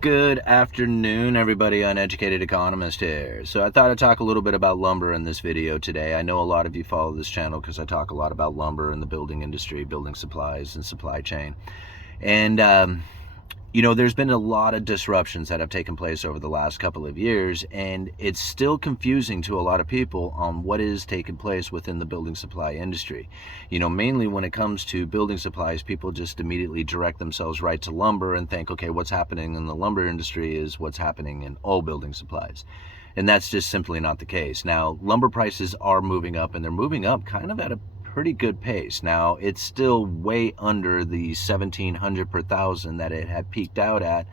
Good afternoon, everybody. Uneducated Economist here. So I thought I'd talk a little bit about lumber in this video today. I know a lot of you follow this channel because I talk a lot about lumber in the building industry, building supplies, and supply chain. And there's been a lot of disruptions that have taken place over the last couple of years, and it's still confusing to a lot of people on what is taking place within the building supply industry. Mainly when it comes to building supplies, people just immediately direct themselves right to lumber and think, okay, what's happening in the lumber industry is what's happening in all building supplies. And that's just simply not the case. Now, lumber prices are moving up, and they're moving up kind of at a pretty good pace. Now, it's still way under the 1,700 per thousand that it had peaked out at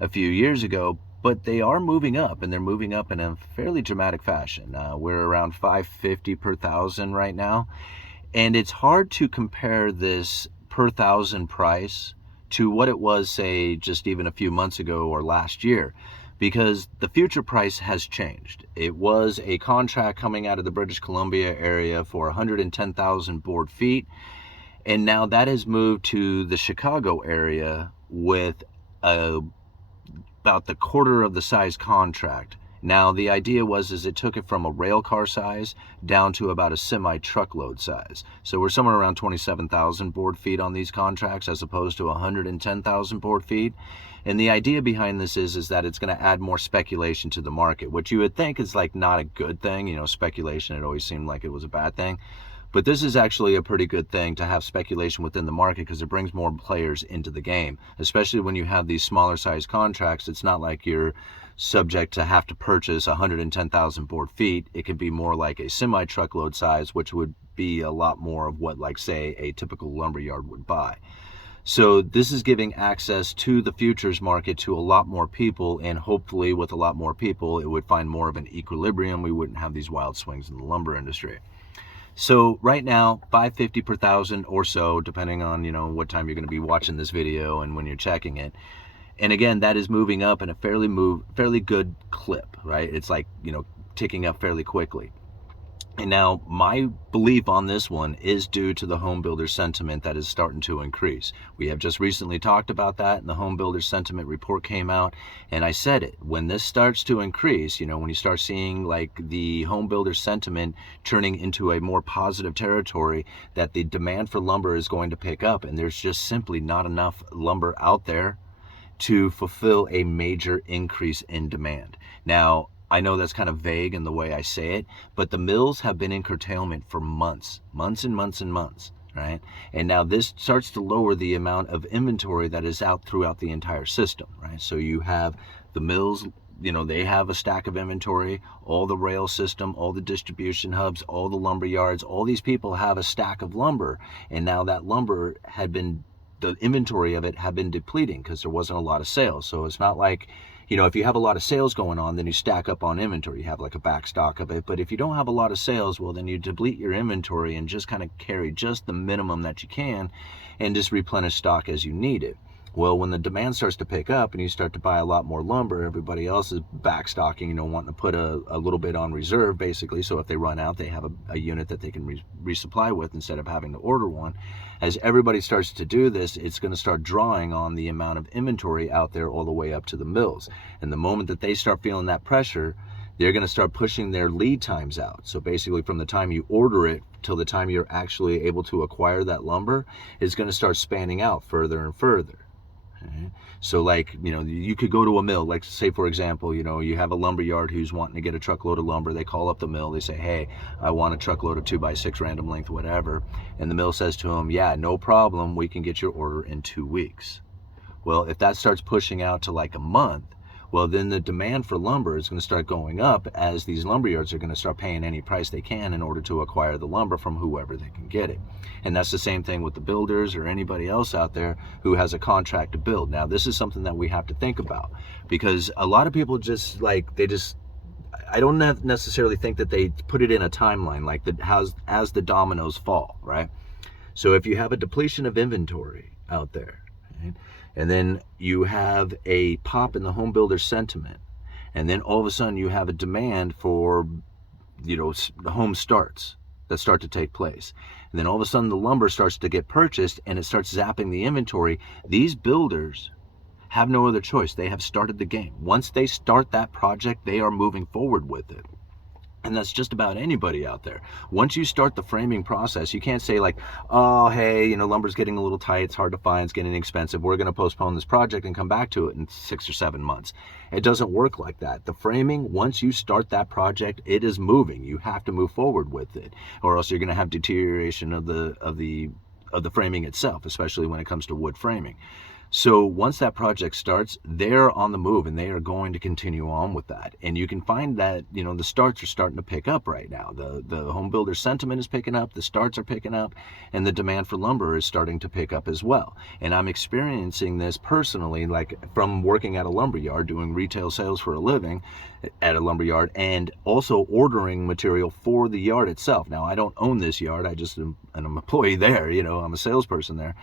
a few years ago, but they are moving up, and they're moving up in a fairly dramatic fashion. We're around 550 per thousand right now, and it's hard to compare this per thousand price to what it was, say, just even a few months ago or last year, because the future price has changed. It was a contract coming out of the British Columbia area for 110,000 board feet, and now that has moved to the Chicago area with about the quarter of the size contract. Now, the idea was it took it from a rail car size down to about a semi-truckload size. So we're somewhere around 27,000 board feet on these contracts as opposed to 110,000 board feet. And the idea behind this is that it's going to add more speculation to the market, which you would think is like not a good thing. Speculation, it always seemed like it was a bad thing. But this is actually a pretty good thing to have speculation within the market because it brings more players into the game, especially when you have these smaller size contracts. It's not like you're subject to have to purchase 110,000 board feet. It can be more like a semi-truckload size, which would be a lot more of what, like, say, a typical lumberyard would buy. So this is giving access to the futures market to a lot more people, and hopefully with a lot more people, it would find more of an equilibrium. We wouldn't have these wild swings in the lumber industry. So right now, 550 per thousand or so, depending on, what time you're going to be watching this video and when you're checking it. And again, that is moving up in a fairly good clip, right? It's like, ticking up fairly quickly. And now my belief on this one is due to the home builder sentiment that is starting to increase. We have just recently talked about that, and the home builder sentiment report came out, and I said it, when this starts to increase, when you start seeing like the home builder sentiment turning into a more positive territory, that the demand for lumber is going to pick up, and there's just simply not enough lumber out there to fulfill a major increase in demand. Now, I know that's kind of vague in the way I say it, but the mills have been in curtailment for months and months, right? And now this starts to lower the amount of inventory that is out throughout the entire system, right? So you have the mills, they have a stack of inventory, all the rail system, all the distribution hubs, all the lumber yards, all these people have a stack of lumber, and now that lumber the inventory of it had been depleting because there wasn't a lot of sales. So it's not like, if you have a lot of sales going on, then you stack up on inventory. You have like a back stock of it. But if you don't have a lot of sales, well, then you deplete your inventory and just kind of carry just the minimum that you can and just replenish stock as you need it. Well, when the demand starts to pick up and you start to buy a lot more lumber, everybody else is backstocking, wanting to put a little bit on reserve, basically. So if they run out, they have a unit that they can resupply with instead of having to order one. As everybody starts to do this, it's going to start drawing on the amount of inventory out there all the way up to the mills. And the moment that they start feeling that pressure, they're going to start pushing their lead times out. So basically from the time you order it till the time you're actually able to acquire that lumber, it's going to start spanning out further and further. Okay. So like, you could go to a mill, like say, for example, you have a lumber yard who's wanting to get a truckload of lumber. They call up the mill. They say, hey, I want a truckload of 2x6 random length, whatever. And the mill says to them, yeah, no problem. We can get your order in 2 weeks. Well, if that starts pushing out to like a month, well, then the demand for lumber is going to start going up as these lumber yards are going to start paying any price they can in order to acquire the lumber from whoever they can get it. And that's the same thing with the builders or anybody else out there who has a contract to build. Now, this is something that we have to think about because a lot of people I don't necessarily think that they put it in a timeline like as the dominoes fall, right? So if you have a depletion of inventory out there, right, and then you have a pop in the home builder sentiment, and then all of a sudden you have a demand for, home starts that start to take place. And then all of a sudden the lumber starts to get purchased and it starts zapping the inventory. These builders have no other choice. They have started the game. Once they start that project, they are moving forward with it. And that's just about anybody out there. Once you start the framing process, you can't say like, oh, hey, you know, lumber's getting a little tight, it's hard to find, it's getting expensive, we're going to postpone this project and come back to it in 6 or 7 months. It doesn't work like that. The framing, once you start that project, it is moving. You have to move forward with it, or else you're going to have deterioration of the framing itself, especially when it comes to wood framing. So once that project starts, they're on the move and they are going to continue on with that. And you can find that, you know, the starts are starting to pick up right now. The home builder sentiment is picking up, the starts are picking up, and the demand for lumber is starting to pick up as well. And I'm experiencing this personally, like from working at a lumber yard, doing retail sales for a living at a lumber yard, and also ordering material for the yard itself. Now, I don't own this yard, I just am an employee there, you know, I'm a salesperson there.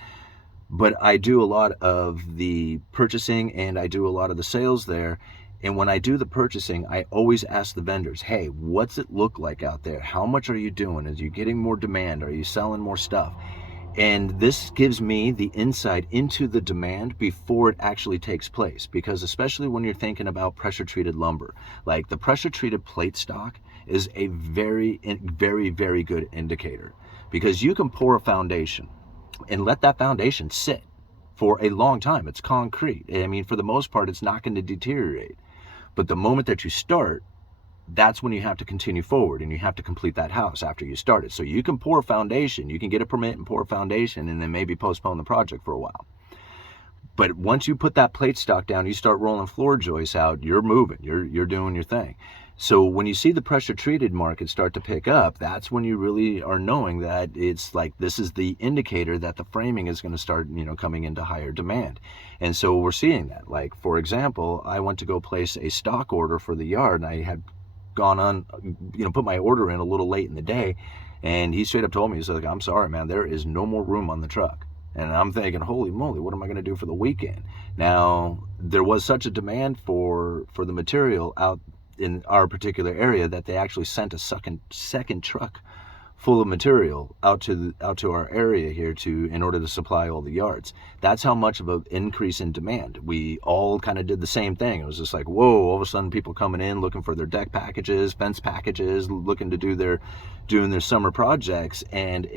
But I do a lot of the purchasing and I do a lot of the sales there. And when I do the purchasing, I always ask the vendors, hey, what's it look like out there? How much are you doing? Are you getting more demand? Are you selling more stuff? And this gives me the insight into the demand before it actually takes place. Because especially when you're thinking about pressure treated lumber, like the pressure treated plate stock is a very, very, very good indicator, because you can pour a foundation and let that foundation sit for a long time. It's concrete. I mean, for the most part, it's not going to deteriorate. But the moment that you start, that's when you have to continue forward and you have to complete that house after you start it. So you can pour a foundation, you can get a permit and pour a foundation and then maybe postpone the project for a while. But once you put that plate stock down, you start rolling floor joists out, you're moving, you're doing your thing. So when you see the pressure treated market start to pick up, that's when you really are knowing that it's like, this is the indicator that the framing is going to start, you know, coming into higher demand. And so we're seeing that. Like, for example, I went to go place a stock order for the yard, and I had gone on, you know, put my order in a little late in the day, and he straight up told me, he's like, I'm sorry, man, there is no more room on the truck. And I'm thinking, holy moly, what am I going to do for the weekend? Now, there was such a demand for the material out in our particular area that they actually sent a second truck full of material out to our area here in order to supply all the yards. That's how much of an increase in demand. We all kind of did the same thing. It was just like, whoa, all of a sudden people coming in looking for their deck packages, fence packages, looking to doing their summer projects, and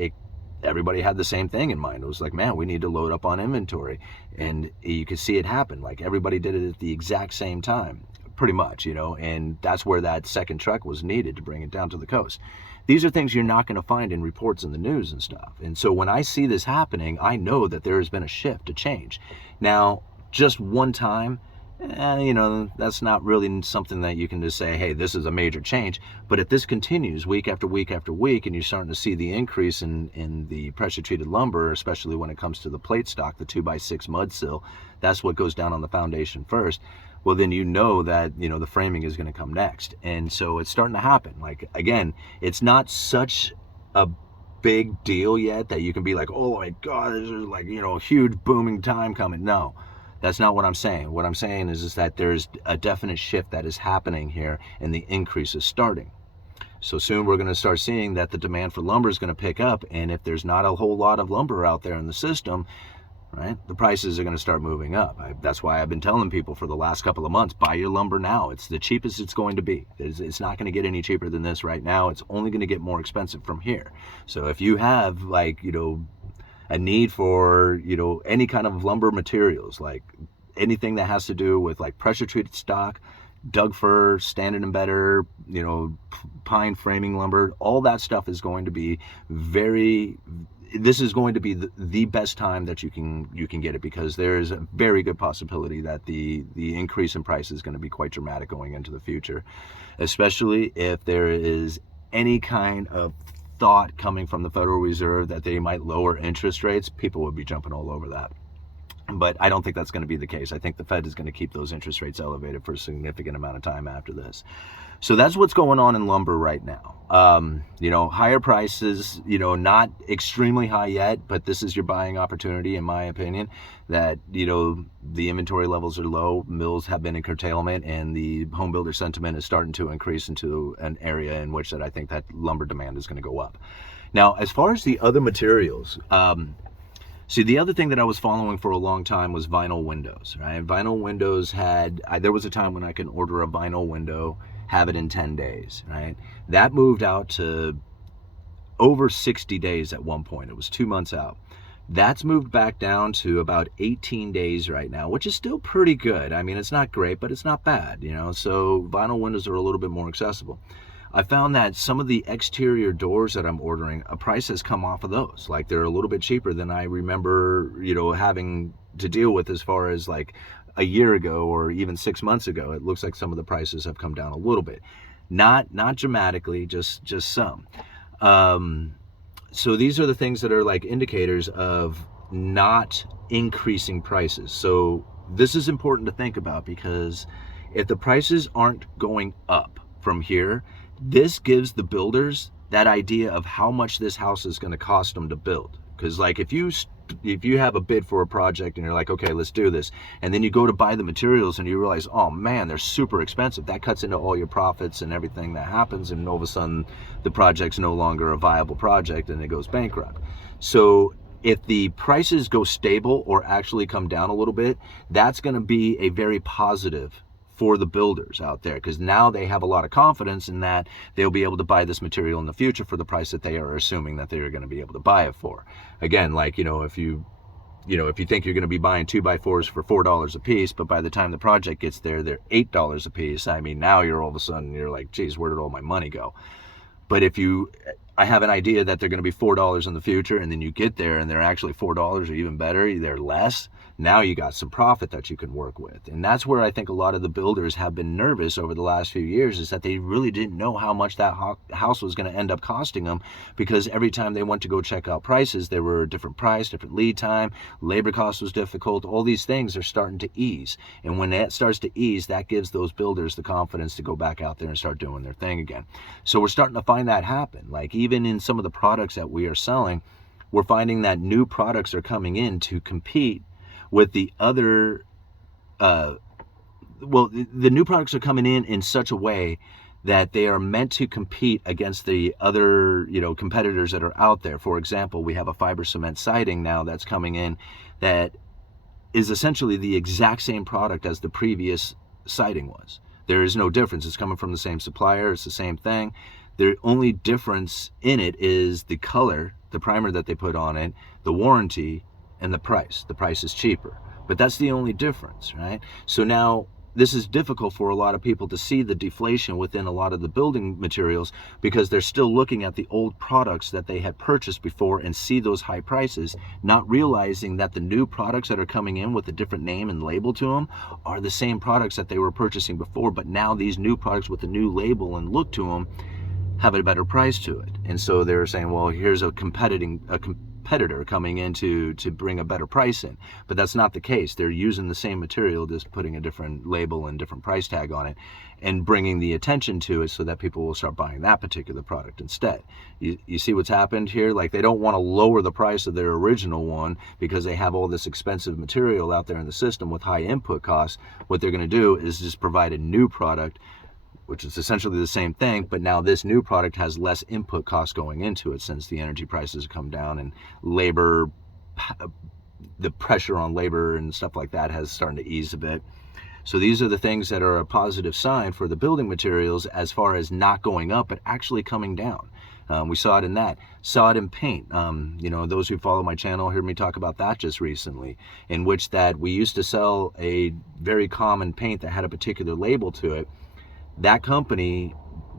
everybody had the same thing in mind. It was like, man, we need to load up on inventory. And you could see it happen. Like, everybody did it at the exact same time, pretty much, you know, and that's where that second truck was needed to bring it down to the coast. These are things you're not going to find in reports in the news and stuff. And so when I see this happening, I know that there has been a shift, a change. Now, just one time, you know, that's not really something that you can just say, hey, this is a major change. But if this continues week after week after week, and you're starting to see the increase in the pressure treated lumber, especially when it comes to the plate stock, the 2x6 mud sill, that's what goes down on the foundation first. Well, then you know that, you know, the framing is going to come next. And so it's starting to happen. Like, again, it's not such a big deal yet that you can be like, oh my God, this is like, you know, a huge booming time coming. No, that's not what I'm saying. What I'm saying is that there's a definite shift that is happening here, and the increase is starting. So soon we're going to start seeing that the demand for lumber is going to pick up. And if there's not a whole lot of lumber out there in the system, right, the prices are going to start moving up. That's why I've been telling people for the last couple of months, buy your lumber now. It's the cheapest it's going to be. It's not going to get any cheaper than this right now. It's only going to get more expensive from here. So if you have, like, you know, a need for, you know, any kind of lumber materials, like anything that has to do with like pressure treated stock, Doug fir, standard and better, you know, pine framing lumber, all that stuff is going to be this is going to be the best time that you can get it, because there is a very good possibility that the increase in price is going to be quite dramatic going into the future, especially if there is any kind of thought coming from the Federal Reserve that they might lower interest rates. People would be jumping all over that. But I don't think that's going to be the case. I think the Fed is going to keep those interest rates elevated for a significant amount of time after this. So that's what's going on in lumber right now. You know, higher prices, you know, not extremely high yet, but this is your buying opportunity, in my opinion, that, you know, the inventory levels are low, mills have been in curtailment, and the home builder sentiment is starting to increase into an area in which that I think that lumber demand is going to go up. Now, as far as the other materials, See, the other thing that I was following for a long time was vinyl windows, right? Vinyl windows there was a time when I could order a vinyl window, have it in 10 days, right? That moved out to over 60 days at one point. It was 2 months out. That's moved back down to about 18 days right now, which is still pretty good. I mean, it's not great, but it's not bad, you know? So vinyl windows are a little bit more accessible. I found that some of the exterior doors that I'm ordering, a price has come off of those. Like, they're a little bit cheaper than I remember, you know, having to deal with as far as like a year ago or even 6 months ago. It looks like some of the prices have come down a little bit. Not dramatically, just some. So these are the things that are like indicators of not increasing prices. So this is important to think about, because if the prices aren't going up from here, this gives the builders that idea of how much this house is going to cost them to build. Because like if you have a bid for a project and you're like, okay, let's do this, and then you go to buy the materials and you realize, oh man, they're super expensive, that cuts into all your profits and everything that happens, and all of a sudden the project's no longer a viable project and it goes bankrupt. So if the prices go stable or actually come down a little bit, that's going to be a very positive for the builders out there, because now they have a lot of confidence in that they'll be able to buy this material in the future for the price that they are assuming that they are going to be able to buy it for. Again, like, if you think you're going to be buying 2x4s for $4 a piece, but by the time the project gets there, they're $8 a piece. I mean, now you're all of a sudden, you're like, geez, where did all my money go? But if I have an idea that they're going to be $4 in the future, and then you get there and they're actually $4 or even better, they're less. Now you got some profit that you can work with. And that's where I think a lot of the builders have been nervous over the last few years, is that they really didn't know how much that house was going to end up costing them, because every time they went to go check out prices, there were a different price, different lead time, labor cost was difficult. All these things are starting to ease. And when that starts to ease, that gives those builders the confidence to go back out there and start doing their thing again. So we're starting to find that happen. Like, even in some of the products that we are selling, we're finding that new products are coming in to compete with the other, the new products are coming in such a way that they are meant to compete against the other, competitors that are out there. For example, we have a fiber cement siding now that's coming in that is essentially the exact same product as the previous siding was. There is no difference. It's coming from the same supplier. It's the same thing. The only difference in it is the color, the primer that they put on it, the warranty, and the price. The price is cheaper, but that's the only difference, right? So now this is difficult for a lot of people to see the deflation within a lot of the building materials, because they're still looking at the old products that they had purchased before and see those high prices, not realizing that the new products that are coming in with a different name and label to them are the same products that they were purchasing before, but now these new products with a new label and look to them have a better price to it. And so they're saying, well, here's a competitor coming in to bring a better price in. But that's not the case. They're using the same material, just putting a different label and different price tag on it, and bringing the attention to it so that people will start buying that particular product instead. You see what's happened here? Like, they don't want to lower the price of their original one because they have all this expensive material out there in the system with high input costs. What they're going to do is just provide a new product, which is essentially the same thing, but now this new product has less input costs going into it, since the energy prices have come down and labor, the pressure on labor and stuff like that has started to ease a bit. So these are the things that are a positive sign for the building materials, as far as not going up, but actually coming down. We saw it in that. Saw it in paint. Those who follow my channel heard me talk about that just recently, in which that we used to sell a very common paint that had a particular label to it. That company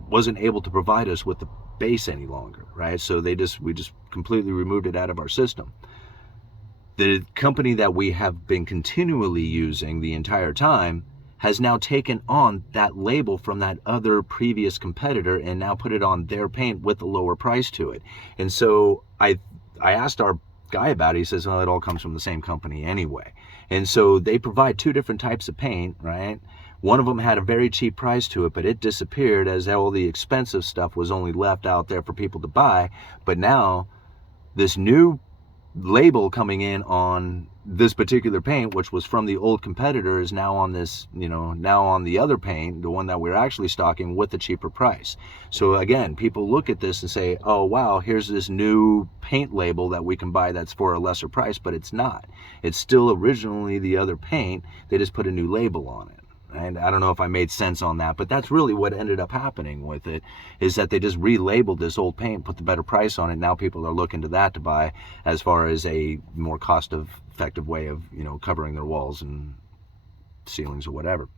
wasn't able to provide us with the base any longer, right? So we just completely removed it out of our system. The company that we have been continually using the entire time has now taken on that label from that other previous competitor and now put it on their paint with a lower price to it. And so I asked our guy about it. He says, well, it all comes from the same company anyway. And so they provide two different types of paint, right? One of them had a very cheap price to it, but it disappeared as all the expensive stuff was only left out there for people to buy. But now this new label coming in on this particular paint, which was from the old competitor, is now on this, now on the other paint, the one that we're actually stocking, with a cheaper price. So again, people look at this and say, oh wow, here's this new paint label that we can buy that's for a lesser price, but it's not. It's still originally the other paint. They just put a new label on it. And I don't know if I made sense on that, but that's really what ended up happening with it, is that they just relabeled this old paint, put the better price on it. Now people are looking to that to buy, as far as a more cost-effective way of, covering their walls and ceilings or whatever.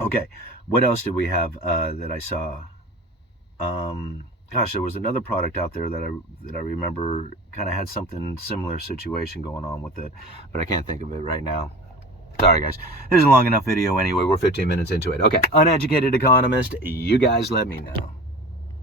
Okay, what else did we have that I saw? Gosh, there was another product out there that I remember kind of had something similar situation going on with it, but I can't think of it right now. Sorry guys, this is a long enough video anyway. We're 15 minutes into it. Okay, Uneducated Economist, you guys let me know.